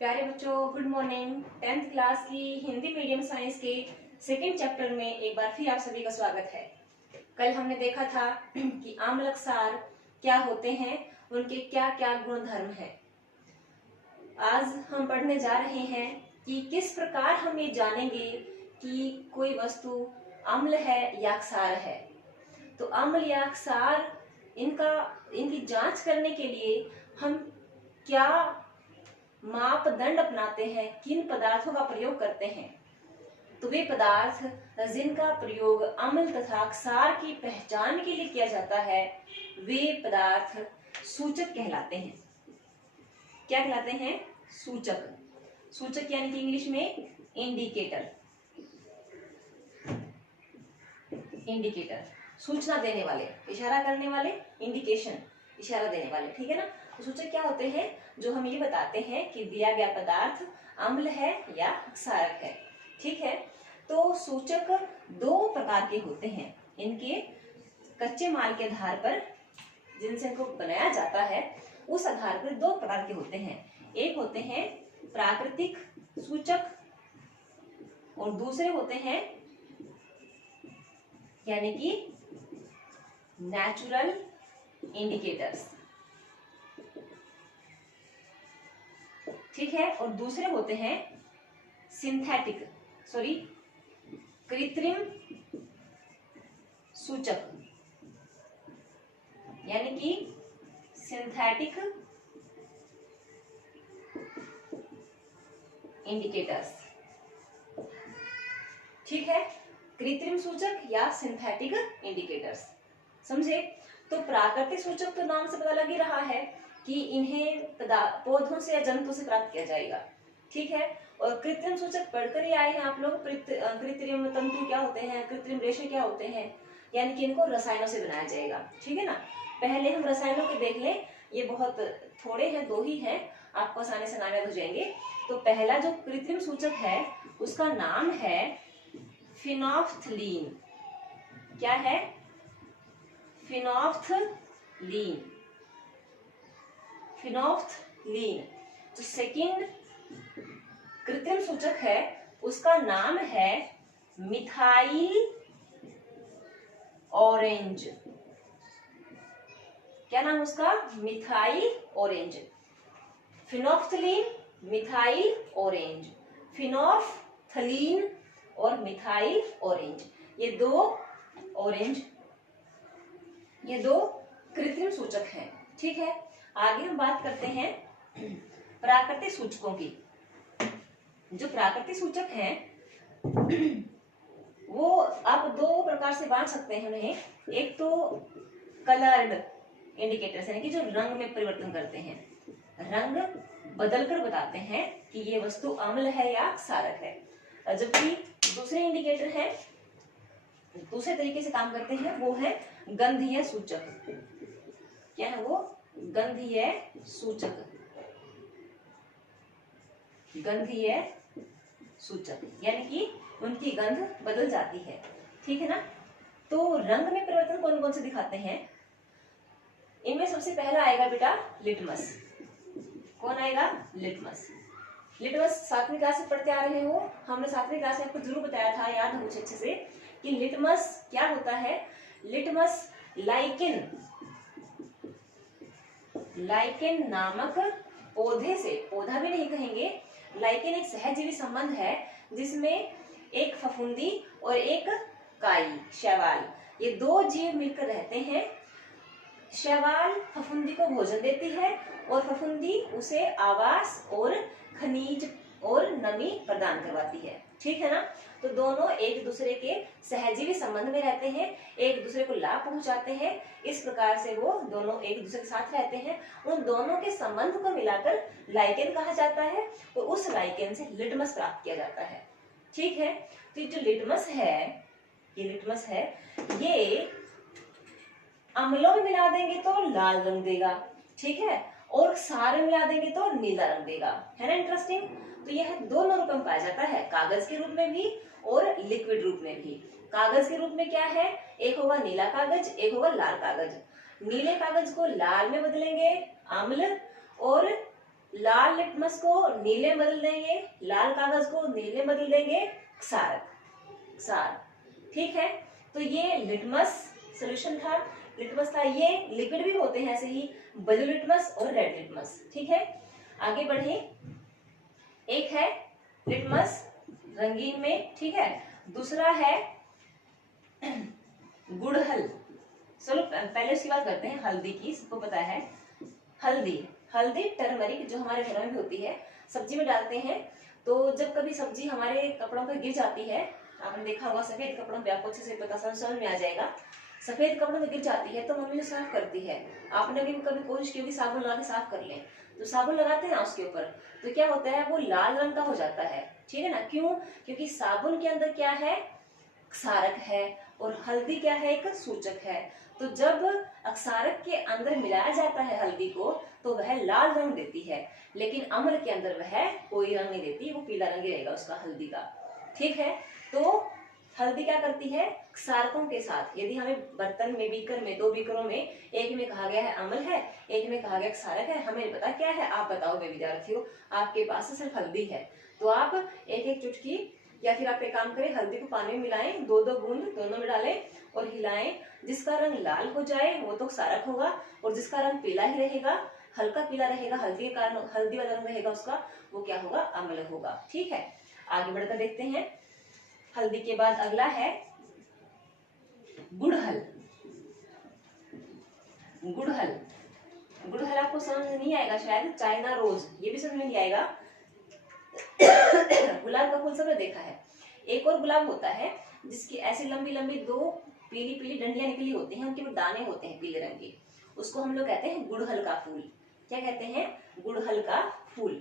प्यारे बच्चों, good morning. 10th class की हिंदी मीडियम साइंस के सेकंड चैप्टर में एक बार फिर आप सभी का स्वागत है। कल हमने देखा था कि आम्ल क्षार क्या होते हैं, उनके क्या क्या गुण धर्म है। आज हम पढ़ने जा रहे हैं कि किस प्रकार हम ये जानेंगे कि कोई वस्तु अम्ल है या क्षार है। तो अम्ल या क्षार इनकी जांच करने के लिए हम क्या मापदंड अपनाते हैं, किन पदार्थों का प्रयोग करते हैं। तो वे पदार्थ जिनका प्रयोग अम्ल तथा क्षार की पहचान के लिए किया जाता है, वे पदार्थ सूचक कहलाते हैं। क्या कहलाते हैं? सूचक। सूचक यानी कि इंग्लिश में इंडिकेटर। इंडिकेटर सूचना देने वाले, इशारा करने वाले, इंडिकेशन इशारा देने वाले, ठीक है ना। तो सूचक क्या होते हैं? जो हम ये बताते हैं कि दिया गया पदार्थ अम्ल है या क्षारक है, ठीक है। तो सूचक दो प्रकार के होते हैं। इनके कच्चे माल के आधार पर जिनसे इनको बनाया जाता है, उस आधार पर दो प्रकार के होते हैं। एक होते हैं प्राकृतिक सूचक और दूसरे होते हैं यानी कि नेचुरल इंडिकेटर्स, ठीक है। और दूसरे होते हैं कृत्रिम सूचक यानी कि सिंथेटिक इंडिकेटर्स, ठीक है। कृत्रिम सूचक या सिंथेटिक इंडिकेटर्स, समझे। तो प्राकृतिक सूचक तो नाम से पता लग ही रहा है कि इन्हें पौधों से या जंतु से प्राप्त किया जाएगा, ठीक है। और कृत्रिम सूचक पढ़कर ही आए हैं आप लोग। कृत्रिम तंतु क्या होते हैं, कृत्रिम रेशे क्या होते हैं, यानी कि इनको रसायनों से बनाया जाएगा, ठीक है ना। पहले हम रसायनों के देख लें, ये बहुत थोड़े हैं, दो ही हैं, आपको आसानी से नाम याद हो जाएंगे। तो पहला जो कृत्रिम सूचक है उसका नाम है फिनोफ्थलीन। क्या है? फिनोफ्थलीन। फिनोफ्थलीन। जो सेकंड कृत्रिम सूचक है उसका नाम है मिथाइल ऑरेंज। क्या नाम उसका? Methyl orange. Phenolphthalein, methyl orange. Phenolphthalein और मिथाइल ऑरेंज, ये दो कृत्रिम सूचक हैं, ठीक है। आगे हम बात करते हैं प्राकृतिक सूचकों की। जो प्राकृतिक सूचक हैं वो आप दो प्रकार से बांट सकते हैं उन्हें। एक तो कलर्ड इंडिकेटर्स यानी कि जो रंग में परिवर्तन करते हैं, रंग बदलकर बताते हैं कि ये वस्तु अम्ल है या क्षारक है। जबकि दूसरे इंडिकेटर है, दूसरे तरीके से काम करते हैं, वो है गंधीय सूचक। क्या है वो? गंधीय सूचक। गंधीय सूचक यानी कि उनकी गंध बदल जाती है, ठीक है ना। तो रंग में परिवर्तन कौन कौन से दिखाते हैं? इनमें सबसे पहला आएगा बेटा लिटमस। कौन आएगा? लिटमस। लिटमस 7वीं क्लास से पढ़ते आ रहे हो, हमने 7वीं क्लास में आपको जरूर बताया था, याद हो मुझे अच्छे से, कि लिटमस क्या होता है। लिटमस लाइकेन नामक पौधे से, पौधा भी नहीं कहेंगे, लाइकेन एक सहजीवी संबंध है जिसमें एक फफूंदी और एक काई, शैवाल, ये दो जीव मिलकर रहते हैं। शैवाल फफूंदी को भोजन देती है और फफूंदी उसे आवास और खनिज और नमी प्रदान करवाती है, ठीक है ना। तो दोनों एक दूसरे के सहजीवी संबंध में रहते हैं, एक दूसरे को लाभ पहुंचाते हैं। इस प्रकार से वो दोनों एक दूसरे के साथ रहते हैं। उन दोनों के संबंध को मिलाकर लाइकेन कहा जाता है, तो उस लाइकेन से लिटमस प्राप्त किया जाता है, ठीक है। तो जो लिटमस है, ये अम्लों में मिला देंगे तो लाल रंग देगा, ठीक है, और क्षार में मिला देंगे तो नीला रंग देगा, है ना। इंटरेस्टिंग। तो यह दोनों रूप में पाया जाता है, कागज के रूप में भी और लिक्विड रूप में भी। कागज के रूप में क्या है? एक होगा नीला कागज, एक होगा लाल कागज। नीले कागज को लाल में बदलेंगे अम्ल, और लाल लिटमस को नीले में बदल देंगे, लाल कागज को नीले में बदल देंगे क्षारक, क्षार। ठीक है, तो ये लिटमस सॉल्यूशन था, लिटमस था। ये लिक्विड भी होते हैं ऐसे ही, ब्लू लिटमस और रेड लिटमस। ठीक है, आगे बढ़े। एक है लिटमस रंगीन में, ठीक है, दूसरा है गुड़हल। चलो पहले उसकी बात करते हैं हल्दी की। सबको पता है हल्दी, हल्दी टर्मरिक जो हमारे घरों में भी होती है, सब्जी में डालते हैं। तो जब कभी सब्जी हमारे कपड़ों पर गिर जाती है, आपने देखा होगा सफेद कपड़ों पे, आपको अच्छे से पता समझ में आ जाएगा, सफेद कपड़ों में गिर जाती है तो मम्मी जो साफ करती है। आपने भी कभी कोशिश की होगी साबुन लगा के साफ कर लें, तो साबुन लगाते हैं ना उसके ऊपर, तो क्या होता है वो लाल रंग का हो जाता है। ठीक है ना, क्यों? क्योंकि साबुन के अंदर क्या है, क्षारक है, और हल्दी क्या है, एक सूचक है। तो जब अक्षारक के अंदर मिलाया जाता है हल्दी को, तो वह लाल रंग देती है, लेकिन अम्ल के अंदर वह कोई रंग नहीं देती, वो पीला रंग रहेगा उसका हल्दी का। ठीक है, तो हल्दी क्या करती है, क्षारकों के साथ, यदि हमें बर्तन में, बीकर में, 2 बीकरों में, एक में कहा गया है अम्ल है, एक में कहा गया क्षारक है, हमें नहीं पता क्या है, आप बताओ मेरे विद्यार्थियों, आपके पास सिर्फ हल्दी है, तो आप एक एक चुटकी, या फिर आप एक काम करें, हल्दी को पानी में मिलाएं, 2-2 बूंद दोनों में डालें और हिलाएं। जिसका रंग लाल हो जाए वो तो क्षारक होगा, और जिसका रंग पीला ही रहेगा, हल्का पीला रहेगा, हल्दी के कारण हल्दी वाला रंग रहेगा उसका, वो क्या होगा, अम्ल होगा। ठीक है, आगे बढ़कर देखते हैं। हल्दी के बाद अगला है गुड़हल। गुड़हल, गुड़हल आपको समझ नहीं आएगा शायद, चाइना रोज, ये भी समझ में नहीं आएगा। गुलाब का फूल सबने देखा है। एक और गुलाब होता है जिसकी ऐसी लंबी लंबी 2 पीली पीली डंडियां निकली होती हैं, उनके वो दाने होते हैं पीले रंग के, उसको हम लोग कहते हैं गुड़हल का फूल। क्या कहते हैं, गुड़हल का फूल।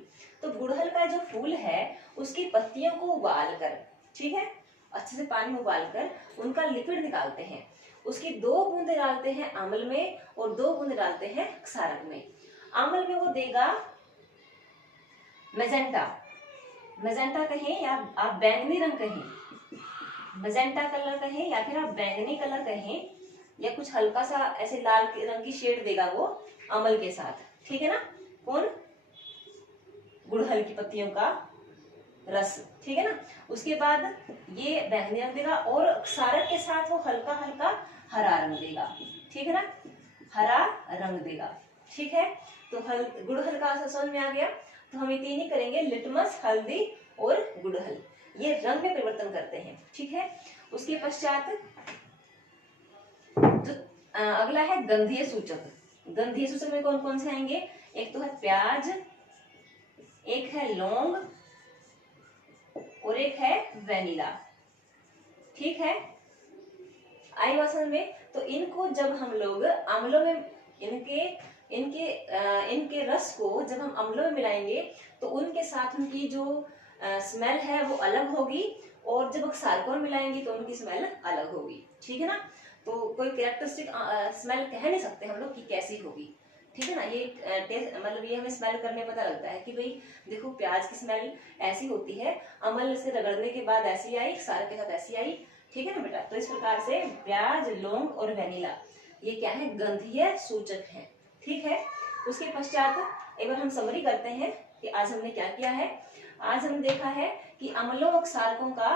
तो गुड़हल का जो फूल है उसकी पत्तियों को उबाल कर, ठीक है, अच्छे से पानी में उबाल कर उनका लिक्विड निकालते हैं, उसकी 2 बूंदे डालते हैं अम्ल में और 2 बूंदे डालते हैं क्षारक में। अम्ल में वो देगा मैजेंटा, मैजेंटा कहें या आप बैंगनी रंग कहें, मैजेंटा कलर कहें या फिर आप बैंगनी कलर कहें, या कुछ हल्का सा ऐसे लाल रंग की शेड देगा वो अम्ल के साथ। ठीक है ना, कौन, गुड़हल की पत्तियों का रस। ठीक है ना, उसके बाद ये बैंगनी रंग देगा और क्षारक के साथ वो हल्का हल्का हरा रंग देगा। ठीक है ना, हरा रंग देगा। ठीक है, तो गुड़हल का समझ में आ गया। तो हम ये 3 ही करेंगे, लिटमस, हल्दी और गुड़हल, ये रंग में परिवर्तन करते हैं। ठीक है, उसके पश्चात जो अगला है गंधीय सूचक। गंधीय सूचक में कौन कौन से आएंगे, एक तो है प्याज, एक है लौंग और एक है वेनिला। ठीक है, आई बात में। तो इनको जब हम लोग अम्लों में, इनके रस को जब हम अम्लों में मिलाएंगे तो उनके साथ उनकी जो स्मेल है वो अलग होगी, और जब क्षारकों में मिलाएंगे तो उनकी स्मेल अलग होगी। ठीक है ना, तो कोई कैरेक्टरिस्टिक स्मेल कह नहीं सकते हम लोग कि कैसी होगी। ठीक है ना, ये टेस्ट मतलब ये हमें स्मेल करने पता लगता है कि भाई देखो प्याज की स्मेल ऐसी होती है, अम्ल से रगड़ने के बाद ऐसी आई, क्षारक के साथ ऐसी आई। ठीक है ना बेटा, तो इस प्रकार से प्याज, लौंग और वेनिला ये क्या है, गंधीय सूचक है। ठीक है, उसके पश्चात एक बार हम समरी करते हैं कि आज हमने क्या किया है। आज हमने देखा है कि अम्लों और क्षारकों का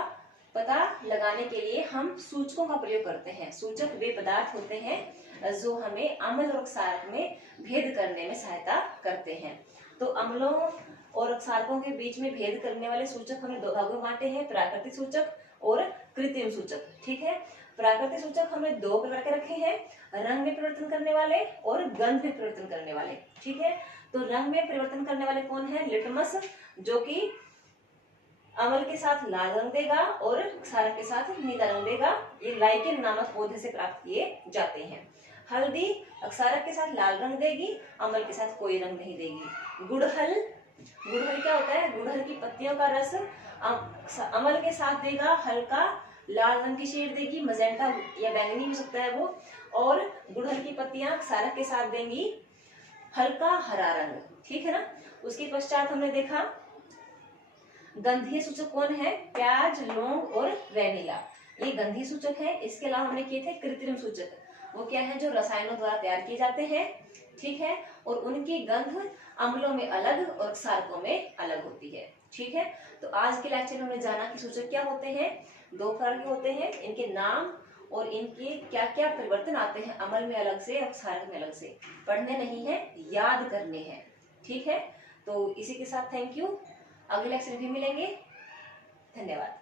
पता लगाने के लिए हम सूचकों का प्रयोग करते हैं। सूचक वे पदार्थ होते हैं जो हमें अम्ल और क्षारक में भेद करने में सहायता करते हैं। तो अम्लों और क्षारकों के बीच में भेद करने वाले सूचक हमने 2 भागों में बांटे हैं, प्राकृतिक सूचक और कृत्रिम सूचक। ठीक है, प्राकृतिक सूचक हमने 2 प्रकार के रखे हैं, रंग में परिवर्तन करने वाले और गंध में परिवर्तन करने वाले। ठीक है, तो रंग में परिवर्तन करने वाले कौन है, लिटमस, जो कि अम्ल के साथ लाल रंग देगा और क्षारक के साथ नीला रंग देगा। ये लाइकेन नामक पौधे से प्राप्त किए जाते हैं। हल्दी क्षारक के साथ लाल रंग देगी, अम्ल के साथ कोई रंग नहीं देगी। गुड़हल, गुड़हल क्या होता है, गुड़हल की पत्तियों का रस अम्ल के साथ देगा, हल्का लाल रंग की शेड देगी, मजेंटा या बैंगनी हो सकता है वो, और गुड़हल की पत्तियां क्षारक के साथ देंगी हल्का हरा रंग। ठीक है ना, उसके पश्चात हमने देखा गंधीय सूचक कौन है, प्याज, लौंग और वेनिला, ये गंधीय सूचक है। इसके अलावा हमने किए थे कृत्रिम सूचक, वो क्या है, जो रसायनों द्वारा तैयार किए जाते हैं। ठीक है, और उनकी गंध अम्लों में अलग और क्षारकों में अलग होती है। ठीक है, तो आज के लेक्चर में हमने जाना कि सूचक क्या होते हैं, 2 प्रकार के होते हैं, इनके नाम और इनके क्या क्या परिवर्तन आते हैं अम्ल में अलग से और क्षारक में अलग से। पढ़ने नहीं है, याद करने हैं। ठीक है, तो इसी के साथ थैंक यू, अगले लेक्चर में भी मिलेंगे। धन्यवाद।